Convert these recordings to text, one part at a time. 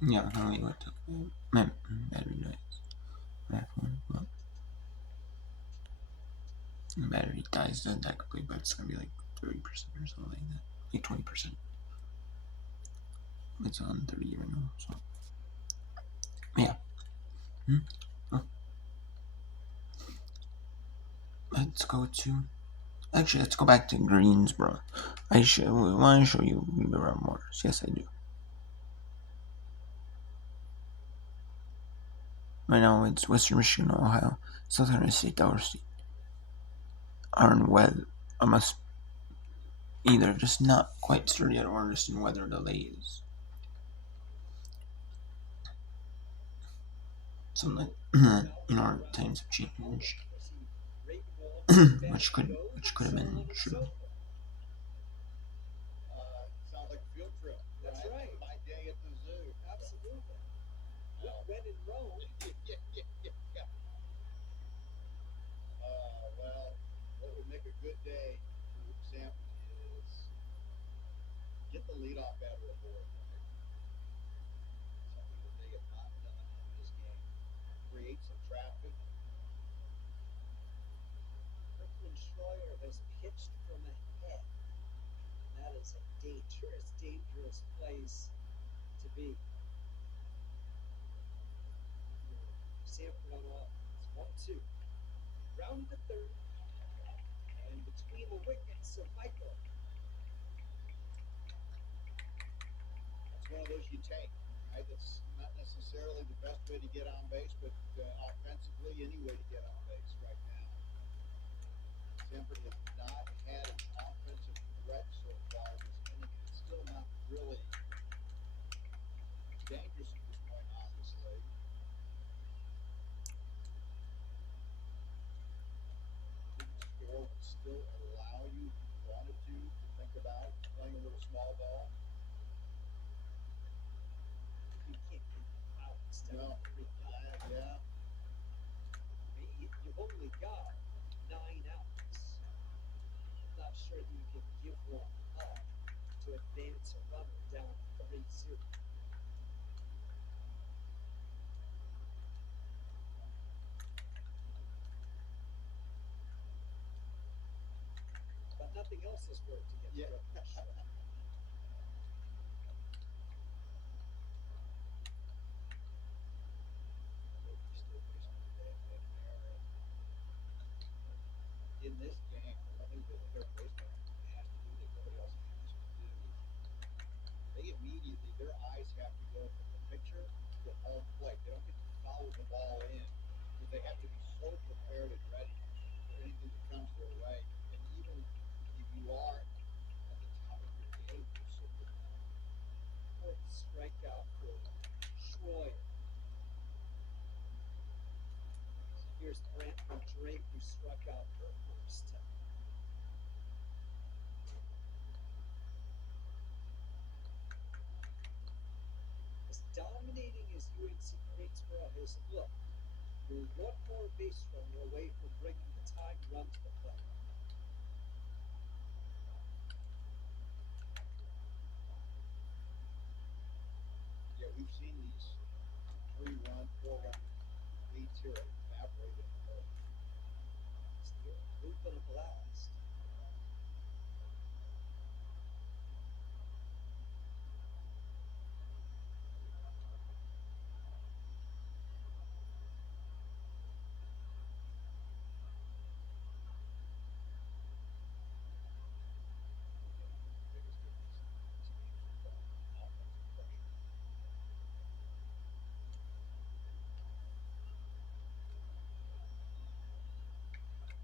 Yeah, I only went to battery dies. iPhone, but the battery dies that quickly, but it's gonna be like 30% or something like that, like 20%. It's on 30 right now, so yeah. Hmm? Oh, let's go to. Actually, let's go back to Greensboro. I want to show you Greensboro Motors. Yes, I do. Right now, it's Western Michigan, Ohio, Southern State, Delaware State. Are in weather. I must either just not quite sure yet or just in weather delays. Something in our times have changed, which could have been true. Sounds like a field trip. That's right. My day at the zoo. Absolutely. When in Rome. Yeah. Well, what would make a good day for Samford is get the leadoff batter aboard. Right? Something that they have not done in this game. Create some traffic. Franklin Schroyer has pitched from ahead. That is a dangerous, dangerous place to be. Samford on offense. 1-2. Round to third. And between the wickets of Michael. That's one of those you take. Right? That's not necessarily the best way to get on base, but offensively, any way to get on base right now. Samford has not had an offensive threat so far this inning, and it's still not really dangerous at this point, obviously. Score would still allow you, if you wanted to think about playing a little small ball. You can't get out instead of 3. Yeah. You've only got 9 outs. I'm not sure that you can give one up to advance a runner down 3-0. But nothing else has worked against Brooklyn. In this game, one thing that their baseball has to do that nobody else has to do, they immediately, their eyes have to go from the pitcher to home plate. They don't get to follow the ball in because they have to be so prepared and ready for anything that comes their way. And even if you are at the top of your game for so long, fourth strikeout for Schroyer. Here's Brant from Drake, who struck out first. As dominating as UNC Greensboro has looked, you're one more base runner away from bringing the tying run to the plate. Yeah, we've seen these 3-run, 4-run leads here evaporate in a hurry. It's the movement of blast.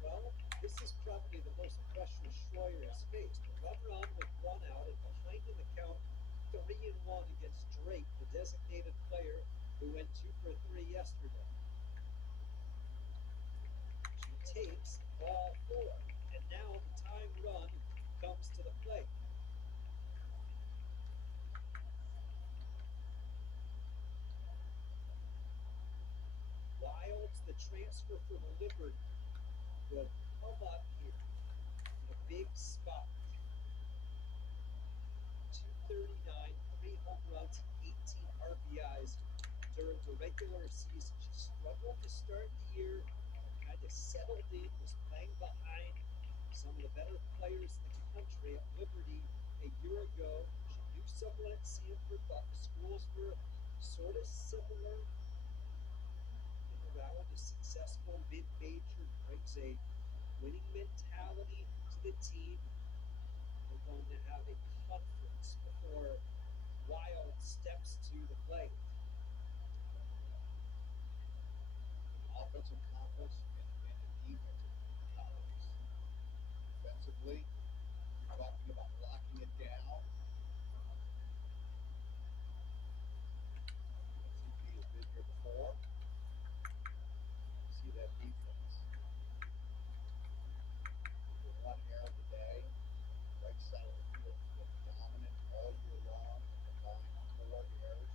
Well, this is probably the most pressure Schroyer has faced. A runner on with 1 out and behind in the count, 3-1 against Drake, the designated player who went 2 for 3 yesterday. She takes ball 4, and now the tying run comes to the plate. Wilds, the transfer from Liberty, will come up here in a big spot. 239, 3 home runs, 18 RBIs RBIs during the regular season. She struggled to start the year, kind of settled in, was playing behind some of the better players in the country at Liberty a year ago. She knew someone at Sanford, thought the schools were sort of similar. Been around, a successful mid-major, brings a winning mentality to the team. We're going to have a conference before Wild steps to the plate. Offensive conference and a defensive conference. Defensively, you're talking about locking it down. CP has been here before. See that defense. One error today. Right side of the field has been dominant all year long. Combined 4 errors.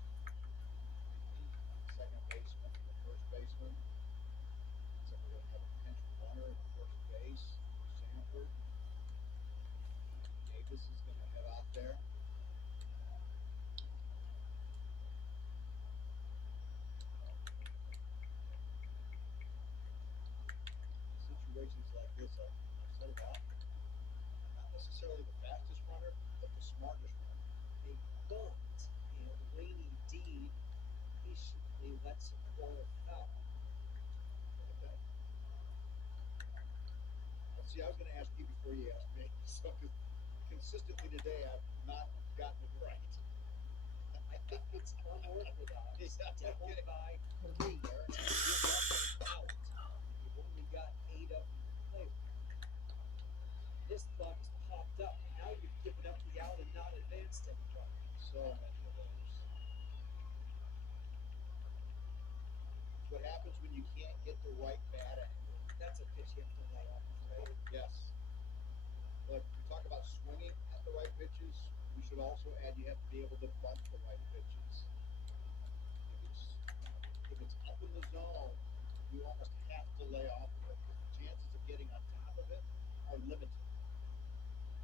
The second baseman and the first baseman. So we're going to have a pinch runner at first base for Sanford. Davis is going to head out there. Situations like this, I've said it often. Not necessarily the fastest runner, but the smartest runner. A bunt, and Rainy Dean patiently lets it roll foul. Okay. See, I was going to ask you before you asked me. So consistently today, I've not gotten it right. I think it's unorthodox to hold by 3 to give up an out. You've only got 8 of them to play with. This bunt is popped up. Now you've given up the out and not advanced anybody. So many of those. What happens when you can't get the right bat angle? That's a pitch you have to lay off, right? Yes. But we talk about swinging at the right pitches. We should also add you have to be able to bunt the right pitches. If it's up in the zone, you almost have to lay off of it because the chances of getting on top of it are limited.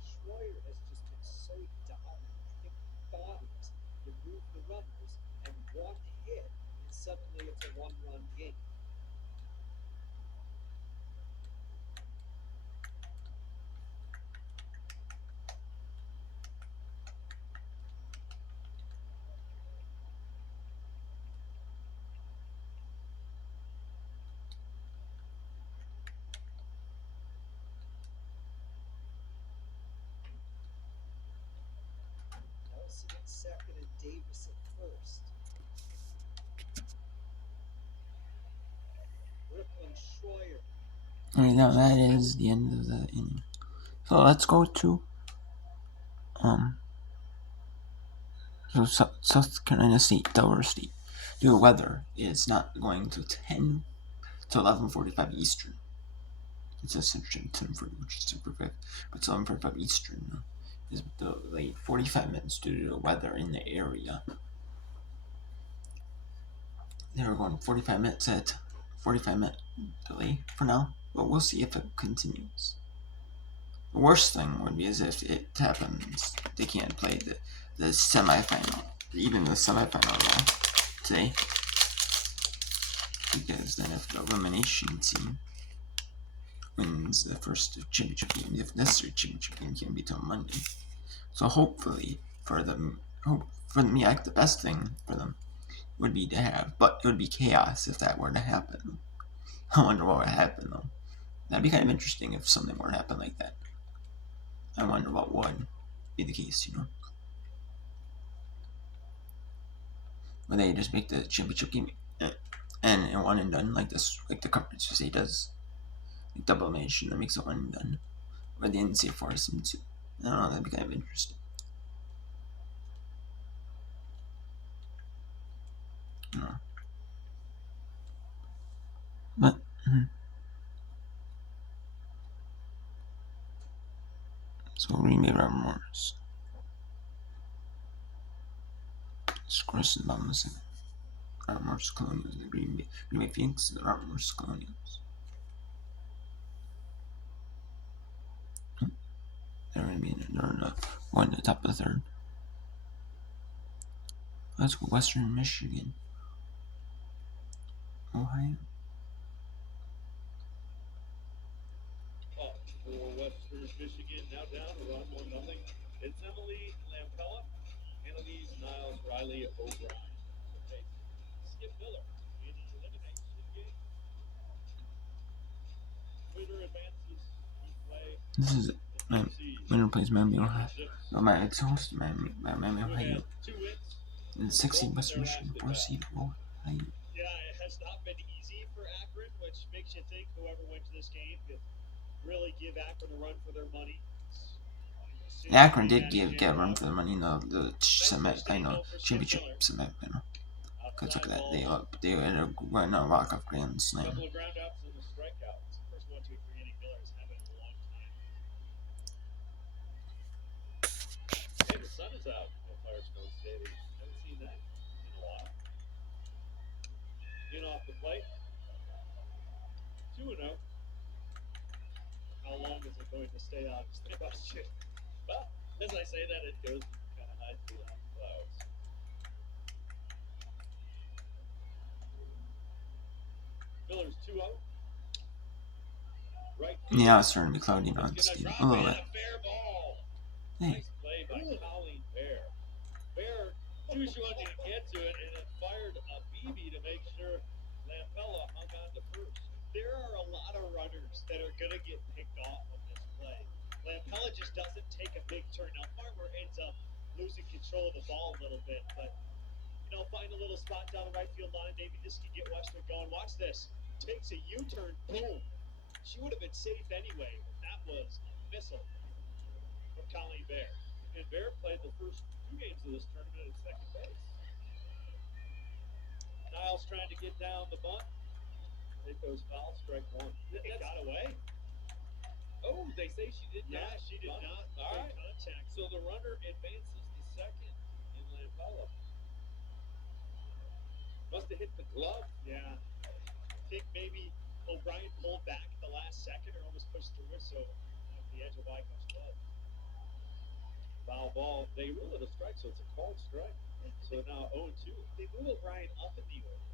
Schroyer has just been so dominant. Pick bodies, you move the runners, and one hit, and suddenly it's a 1-run game. Nelson at second and Davis at first. Brooklyn Schroyer. Alright, now that is the end of the inning. So let's go to South Carolina State, Delaware State. Due to weather, it's not going to 10 to 11:45 Eastern. It's essentially 10:40, which is super quick, but it's 11:45 Eastern. Is delayed 45 minutes due to the weather in the area. They were going 45 minutes at 45-minute delay for now, but we'll see if it continues. The worst thing would be is if it happens, they can't play the semifinal, even the semifinal today, because then if the elimination team wins the first championship game, if necessary championship game can't be till Monday. So hopefully for them, the best thing for them would be to have, but it would be chaos if that were to happen. I wonder what would happen though. That'd be kind of interesting if something were to happen like that. I wonder what would be the case, Would they just make the championship game and one and done like this, like the conference USA does, like double elimination that makes it one and done, or the NCAA force them to? I don't know. That'd be kind of interesting. But so Green Bay Robert Morris. Scores the bottom of the second. Robert Morris Colonials and the Green Bay Phoenix, the Robert Morris Colonials. They're going to be in the top of the third. Let's go Western Michigan. Ohio. Up for Western Michigan, now down to run 1-0. It's Emily Lampella, Annalise Niles Riley O'Brien. Okay, Skip Miller in the elimination game. Winner advances to play This is my winner plays Miami, Ohio. No, it's hosted Miami, Ohio. Two wins. And 16 Western Michigan, 4 seed Ohio. Yeah, it has not been easy for Akron, which makes you think whoever went to this game could really give Akron a run for their money. Akron did get a run for the money in the semi-final championship semi-final. Cause look at that, they ended up winning a walk-off grand slam. Couple of groundouts and a strikeout. First 1, 2, 3 inning Miller has happened in a long time. Hey, the sun is out at Firestone Stadium. Haven't seen that in a while. In off the plate. 2-0. How long is it going to stay out is the question. Well, as I say that, it goes kind of hides behind the clouds. Miller's 2-0. Right. Yeah, it's starting to be cloudy now in the stadium. A little bit. Fair ball. Hey. Nice play by Colleen Bear. Bear, Joshua didn't get to it and it fired a BB to make sure Lampella hung on to first. There are a lot of runners that are going to get picked off on this play. Lampella just doesn't take a big turn. Now, Farmer ends up losing control of the ball a little bit, but, find a little spot down the right field line. Maybe this can get Western going. Watch this. Takes a U-turn. Boom. She would have been safe anyway, but that was a missile from Colleen Bear. And Bear played the first 2 games of this tournament at second base. Niles trying to get down the bunt. It goes foul, strike 1. It got away. Oh, they say she did not. Yeah, she did not. All right. Contact. So the runner advances to second in Lampella. Must have hit the glove. Yeah. I think maybe O'Brien pulled back at the last second or almost pushed through it, so off the edge of Wycomb's glove. Foul ball. They rule it a strike, so it's a called strike. So now 0-2. They move O'Brien up in the order.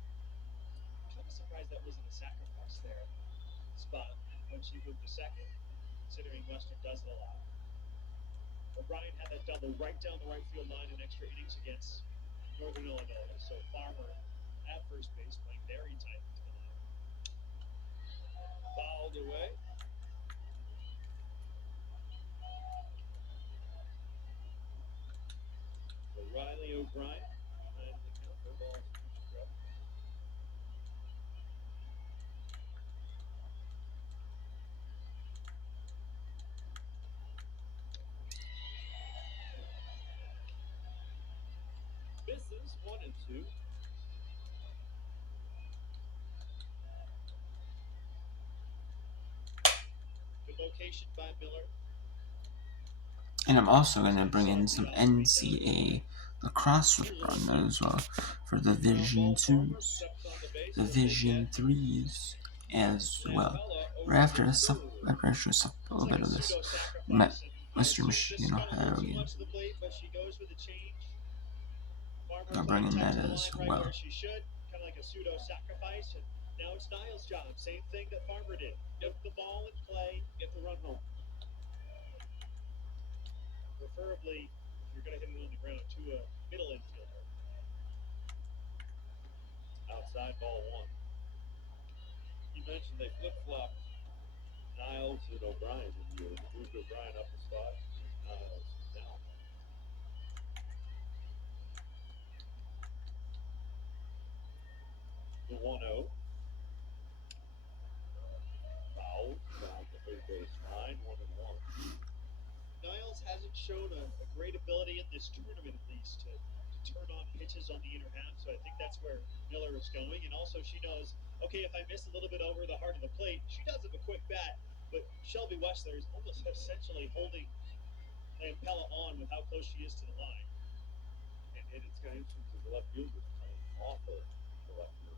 I'm kind of surprised that wasn't a sacrifice there spot when she moved to second, considering Western does it a lot. O'Brien had that double right down the right field line in extra innings against Northern Illinois. So Farmer at first base playing very tight to the line. Fouled away. So Riley O'Brien behind the count. Their ball is 2 strike. Misses 1-2. Good location by Miller. And I'm also going to bring in some NCAA lacrosse run as well for Division 2s, Division 3s as well. Right after a little bit of this, Western Michigan, Ohio again. I'm bringing that as well. She should, kind of like a pseudo sacrifice, and now it's Niles' job. Same thing that Farmer did. Get the ball in play, get the run home. Preferably, if you're going to hit it on the ground, to a middle infielder. Outside ball 1. You mentioned they flip-flopped Niles and O'Brien, and you moved O'Brien up the spot. Niles down. The 1-0. Foul down the third base line, 1-1. Niles hasn't shown a great ability in this tournament, at least, to turn on pitches on the inner half. So I think that's where Miller is going. And also she knows, okay, if I miss a little bit over the heart of the plate, she does have a quick bat. But Shelby Wessler is almost essentially holding Lampella on with how close she is to the line. And it's kind of interesting because the left fielder is playing off of the left field.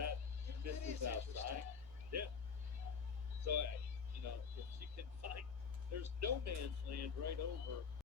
That misses outside. Yeah. So, if she can find, there's no man's land right over